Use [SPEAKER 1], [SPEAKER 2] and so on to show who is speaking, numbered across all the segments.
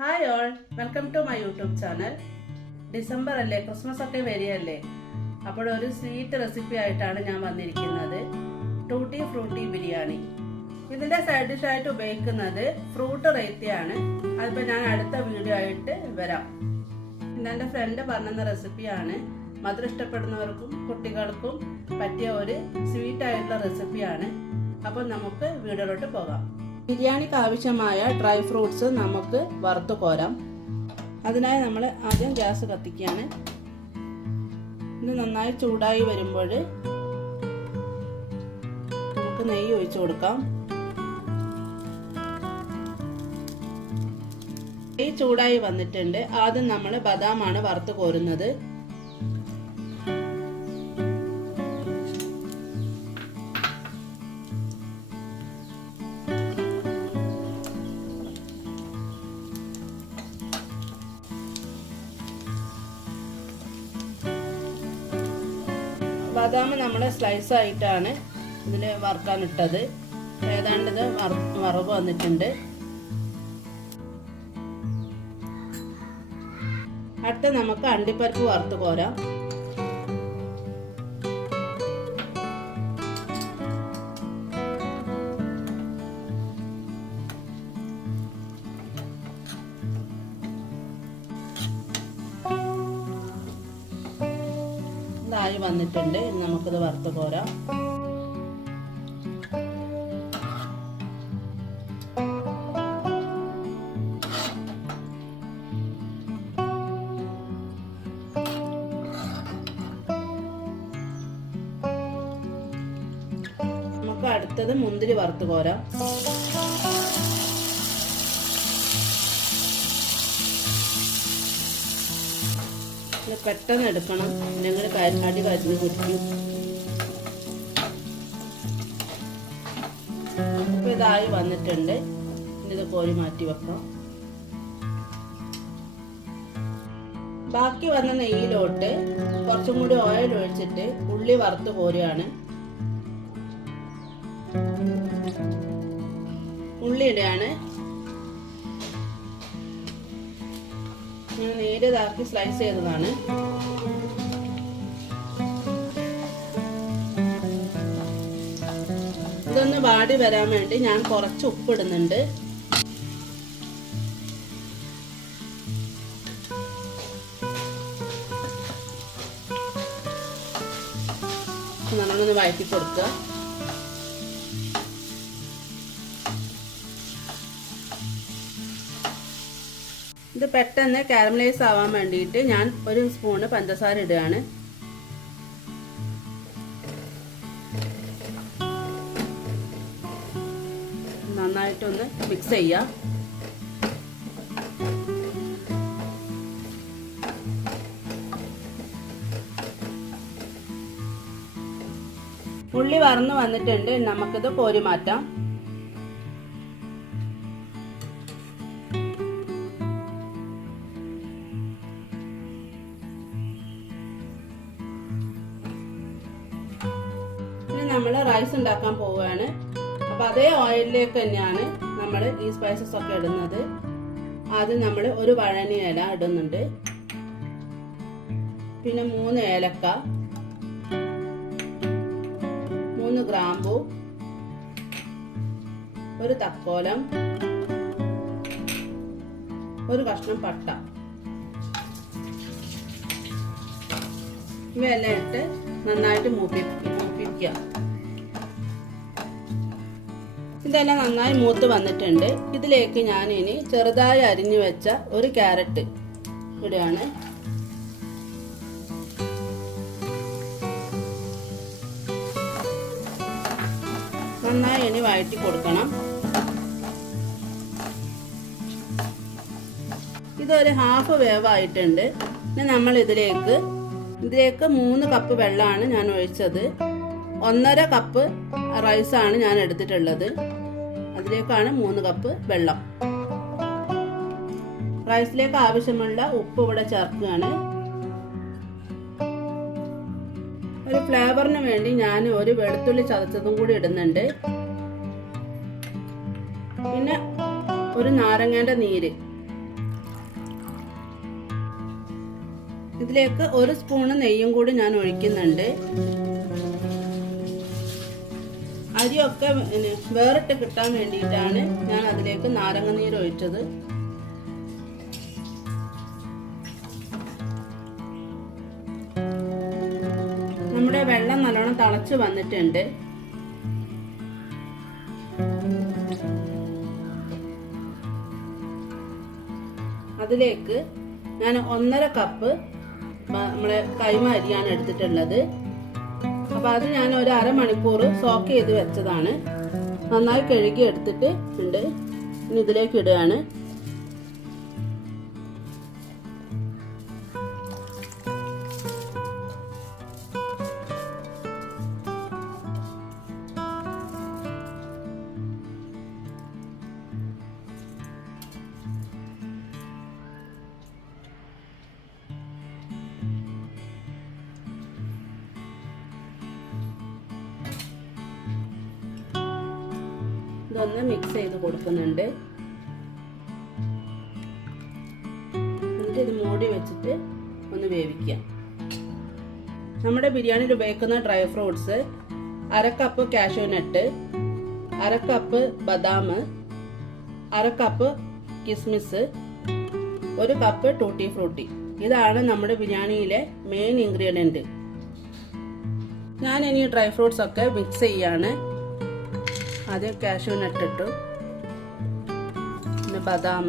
[SPEAKER 1] Hi all. Welcome to my YouTube channel. December അല്ലേ? Christmas ഒക്കെ വരികയല്ലേ? അപ്പോൾ ഒരു സ്വീറ്റ് റെസിപ്പി ആയിട്ടാണ് ഞാൻ വന്നിരിക്കുന്നത്. Tutti frutti biryani. ഇതിന്റെ സൈഡ് ഡിഷായിട്ട് ഉപയോഗിക്കുന്നത് ഫ്രൂട്ട് റേത്തിയാണ്. അതിപ്പോൾ ഞാൻ അടുത്ത വീഡിയോ ആയിട്ട് വരാം. ഇതെന്റെ ഫ്രണ്ട് പറഞ്ഞ റെസിപ്പിയാണ്. മധുരം ഇഷ്ടപ്പെടുന്നവർക്കും കുട്ടികൾക്കും പറ്റിയ ഒരു സ്വീറ്റ് ആയിട്ടുള്ള റെസിപ്പിയാണ്. അപ്പോൾ നമുക്ക് വീഡിയോയിലോട്ട് പോകാം. ബിരിയാണിക്ക് ആവശ്യമായ ഡ്രൈ ഫ്രൂട്ട്സ് നമുക്ക് വറുത്ത് കോരാം. അതിനായി നമ്മൾ ആദ്യം ഗ്യാസ് കത്തിക്കുകയാണ് ഇത് നന്നായി ചൂടായി വരുമ്പോൾ നമുക്ക് നെയ്യ് ഒഴിച്ചു കൊടുക്കാം. നെയ്യ് ചൂടായി വന്നിട്ടുണ്ട്. ആദ്യം നമ്മൾ ബദാമാണ് വറുത്ത് കോരുന്നത്. ബദാം നമ്മൾ സ്ലൈസ് ആയിട്ടാണ് ഇതിൽ വറുക്കാൻ ഇട്ടത് ഏതാണ്ട് ഇത് വറവ് വന്നിട്ടുണ്ട്. അടുത്ത നമുക്ക് അണ്ടിപ്പരിപ്പ് വറുത്ത് കോരാം. വന്നിട്ടുണ്ട്. നമുക്കത് വറുത്ത് കോരാം. നമുക്ക് അടുത്തത് മുന്തിരി വറുത്ത് കോരാം. പെട്ടെന്ന് എടുക്കണം. ഞങ്ങൾ അടി കരിഞ്ഞ് കുടിക്കും അപ്പൊ ഇതായി വന്നിട്ടുണ്ട്. ഇനി ഇത് കോരി മാറ്റി വെക്കാം. ബാക്കി വന്ന നെയ്യിലോട്ട് കുറച്ചും കൂടി ഓയിൽ ഒഴിച്ചിട്ട് ഉള്ളി വറുത്ത് കോരുകയാണ് ഉള്ളിയുടെയാണ് ഞാൻ നേരിയതാക്കി സ്ലൈസ് ചെയ്തതാണ്. ഇതൊന്ന് വാടി വരാൻ വേണ്ടി ഞാൻ കുറച്ച് ഉപ്പിടുന്നുണ്ട് നമ്മളൊന്ന് വഴറ്റി കൊടുക്കുക. ഇത് പെട്ടെന്ന് കാരമലൈസ് ആവാൻ വേണ്ടിയിട്ട് ഞാൻ ഒരു സ്പൂണ് പഞ്ചസാര ഇടുകയാണ്. നന്നായിട്ടൊന്ന് മിക്സ് ചെയ്യാം. ഉള്ളി വറന്ന് വന്നിട്ടുണ്ട്. നമുക്കിത് കോരി മാറ്റാം. നമ്മൾ റൈസ് ഉണ്ടാക്കാൻ പോവുകയാണ്. അപ്പോൾ അതേ ഓയിലിലേക്ക് തന്നെയാണ് നമ്മൾ ഈ സ്പൈസസ് ഒക്കെ ഇടുന്നത്. ആദ്യം നമ്മൾ ഒരു വഴണി ഇല ഇടുന്നുണ്ട്. പിന്നെ മൂന്ന് ഏലക്ക മൂന്ന് ഗ്രാമ്പു ഒരു തക്കോലം ഒരു കഷ്ണം പട്ട. ഇവയെല്ലാം ഇട്ട് നന്നായിട്ട് മൂപ്പി മൂപ്പിക്കുക. ഇതെല്ലാം നന്നായി മൂത്ത് വന്നിട്ടുണ്ട്. ഇതിലേക്ക് ഞാൻ ഇനി ചെറുതായി അരിഞ്ഞു വെച്ച ഒരു ക്യാരറ്റ് ഇവിടെയാണ് നന്നായി ഇനി വഴറ്റി കൊടുക്കണം. ഇതൊരു ഹാഫ് വേവായിട്ടുണ്ട്. ഇനി നമ്മൾ ഇതിലേക്ക് ഇതിലേക്ക് മൂന്ന് കപ്പ് വെള്ളമാണ് ഞാൻ ഒഴിച്ചത്. ഒന്നര കപ്പ് റൈസാണ് ഞാൻ എടുത്തിട്ടുള്ളത്. അതിലേക്കാണ് മൂന്ന് കപ്പ് വെള്ളം. റൈസിലേക്ക് ആവശ്യമുള്ള ഉപ്പ് ഇവിടെ ചേർക്കുകയാണ്. ഒരു ഫ്ലേവറിന് വേണ്ടി ഞാൻ ഒരു വെളുത്തുള്ളി ചതച്ചതും കൂടി ഇടുന്നുണ്ട്. പിന്നെ ഒരു നാരങ്ങേന്റെ നീര്. ഇതിലേക്ക് ഒരു സ്പൂണ് നെയ്യും കൂടി ഞാൻ ഒഴിക്കുന്നുണ്ട്. അരിയൊക്കെ വേറിട്ട് കിട്ടാൻ വേണ്ടിയിട്ടാണ് ഞാൻ അതിലേക്ക് നാരങ്ങ നീര് ഒഴിച്ചത്. നമ്മുടെ വെള്ളം നല്ലോണം തിളച്ച് വന്നിട്ടുണ്ട്. അതിലേക്ക് ഞാൻ ഒന്നര കപ്പ് നമ്മളെ കൈമ അരിയാണ് എടുത്തിട്ടുള്ളത്. അപ്പോൾ അത് ഞാൻ ഒരു അരമണിക്കൂർ സോക്ക് ചെയ്ത് വെച്ചതാണ്. നന്നായി കഴുകി എടുത്തിട്ട് ഉണ്ട്. ഇനി ഇതിലേക്ക് ഇടുകയാണ്. ഇതൊന്ന് മിക്സ് ചെയ്ത് കൊടുക്കുന്നുണ്ട്. എന്നിട്ട് ഇത് മൂടി വെച്ചിട്ട് ഒന്ന് വേവിക്കാം നമ്മുടെ ബിരിയാണിയിൽ ഉപയോഗിക്കുന്ന ഡ്രൈ ഫ്രൂട്ട്സ് അര കപ്പ് കാഷ്യൂ നട്ട് അര കപ്പ് ബദാം അര കപ്പ് കിസ്മിസ് ഒരു കപ്പ് ടൂട്ടി ഫ്രൂട്ടി ഇതാണ് നമ്മുടെ ബിരിയാണിയിലെ മെയിൻ ഇൻഗ്രീഡിയന്റ് ഞാൻ ഇനി ഡ്രൈ ഫ്രൂട്ട്സ് ഒക്കെ മിക്സ് ചെയ്യാണ്. ആദ്യം കാഷ്യൂ നട്ട് ഇട്ടു പിന്നെ ബദാം.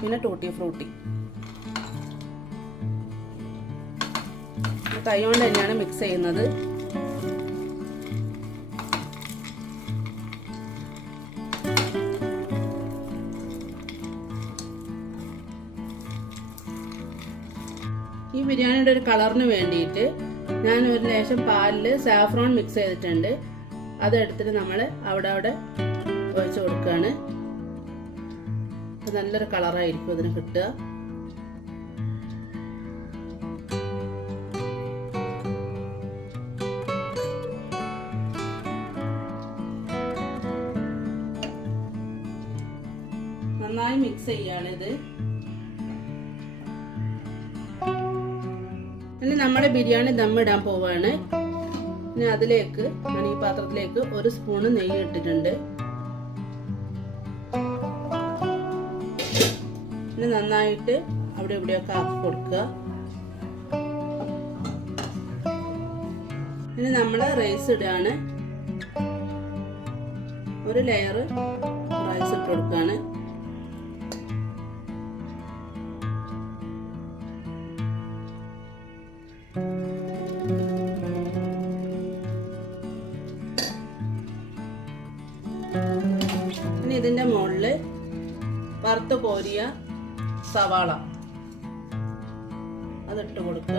[SPEAKER 1] പിന്നെ ടൂട്ടി ഫ്രൂട്ടി കൈ കൊണ്ട് തന്നെയാണ് മിക്സ് ചെയ്യുന്നത്. ഈ ബിരിയാണിയുടെ ഒരു കളറിന് വേണ്ടിയിട്ട് ഞാൻ ഒരു ലേശം പാലിൽ സാഫ്രോൺ മിക്സ് ചെയ്തിട്ടുണ്ട്. അത് എടുത്തിട്ട് നമ്മൾ അവിടെ അവിടെ ഒഴിച്ച് കൊടുക്കുകയാണ്. നല്ലൊരു കളറായിരിക്കും ഇതിന് കിട്ടുക. നന്നായി മിക്സ് ചെയ്യാണ് ഇത്. ഇനി നമ്മുടെ ബിരിയാണി ദമ്മിടാൻ പോവാണ്. ഇനി അതിലേക്ക് ഞാൻ ഈ പാത്രത്തിലേക്ക് ഒരു സ്പൂണ് നെയ്യ് ഇട്ടിട്ടുണ്ട്. ഇനി നന്നായിട്ട് അവിടെ ഇവിടെയൊക്കെ ആക്കി കൊടുക്കുക. ഇനി നമ്മൾ റൈസ് ഇടുകയാണ്. ഒരു ലെയർ റൈസ് ഇട്ട് കൊടുക്കുകയാണ്. വറുത്ത് കോരിയ സവാള. അതിട്ട് കൊടുക്കുക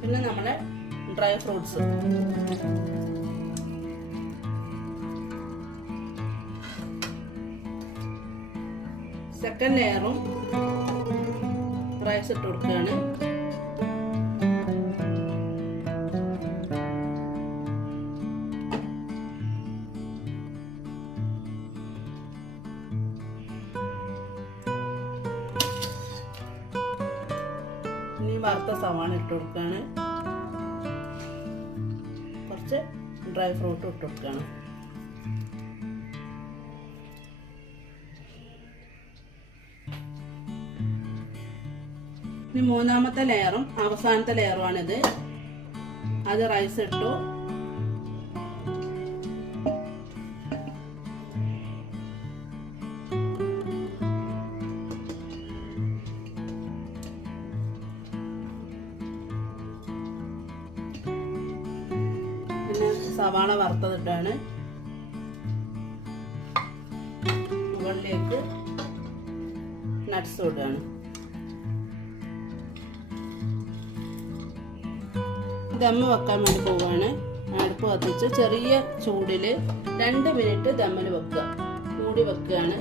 [SPEAKER 1] പിന്നെ നമ്മുടെ ഡ്രൈ ഫ്രൂട്ട്സ് സെക്കൻഡ് ലെയറും റൈസ് ഇട്ട് കൊടുക്കുകയാണ് കുറച്ച് ഡ്രൈ ഫ്രൂട്ട് ഇട്ട് കൊടുക്കുകയാണ്. ഇനി മൂന്നാമത്തെ ലെയറും അവസാനത്തെ ലെയറുമാണിത് അത് റൈസ് ഇട്ടു. സവാള വറുത്തതിട്ടാണ്. മുകളിലേക്ക് നട്ട്സ് ഇടുകയാണ്. ദമ്മ് വെക്കാൻ വേണ്ടി പോവുകയാണ്. അടുപ്പ് കത്തിച്ച് ചെറിയ ചൂടിൽ രണ്ട് മിനിറ്റ് ദമ്മിൽ വെക്കുക. മൂടി വെക്കുകയാണ്.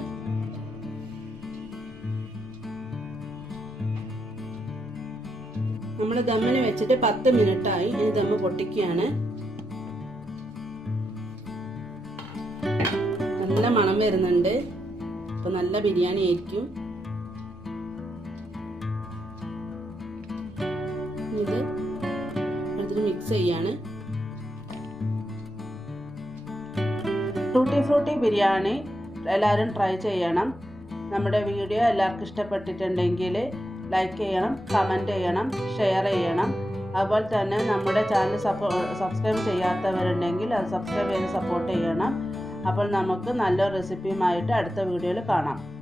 [SPEAKER 1] നമ്മൾ ദമ്മിന് വെച്ചിട്ട് പത്ത് മിനിറ്റായി ഇനി ദമ്മ പൊട്ടിക്കുകയാണ്. നല്ല മണം വരുന്നുണ്ട്. അപ്പോൾ നല്ല ബിരിയാണി ആയിരിക്കും. ഇത് മിക്സ് ചെയ്യാണ്. ടൂട്ടി ഫ്രൂട്ടി ബിരിയാണി എല്ലാവരും ട്രൈ ചെയ്യണം. നമ്മുടെ വീഡിയോ എല്ലാവർക്കും ഇഷ്ടപ്പെട്ടിട്ടുണ്ടെങ്കിൽ ലൈക്ക് ചെയ്യണം കമന്റ് ചെയ്യണം ഷെയർ ചെയ്യണം. അതുപോലെ തന്നെ നമ്മുടെ ചാനൽ സബ്സ്ക്രൈബ് ചെയ്യാത്തവരുണ്ടെങ്കിൽ അത് സബ്സ്ക്രൈബ് ചെയ്ത് സപ്പോർട്ട് ചെയ്യണം. അപ്പോൾ നമുക്ക് നല്ലൊരു റെസിപ്പിയുമായിട്ട് അടുത്ത വീഡിയോയിൽ കാണാം.